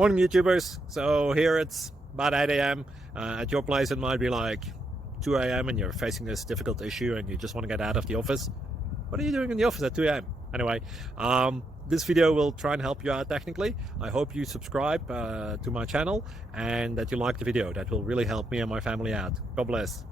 Morning YouTubers. So here it's about 8 a.m. At your place it might be like 2 a.m. and you're facing this difficult issue and you just want to get out of the office. What are you doing in the office at 2 a.m.? Anyway, this video will try and help you out technically. I hope you subscribe to my channel and that you like the video. That will really help me and my family out. God bless.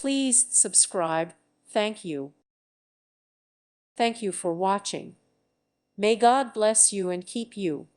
Please subscribe. Thank you. Thank you for watching. May God bless you and keep you.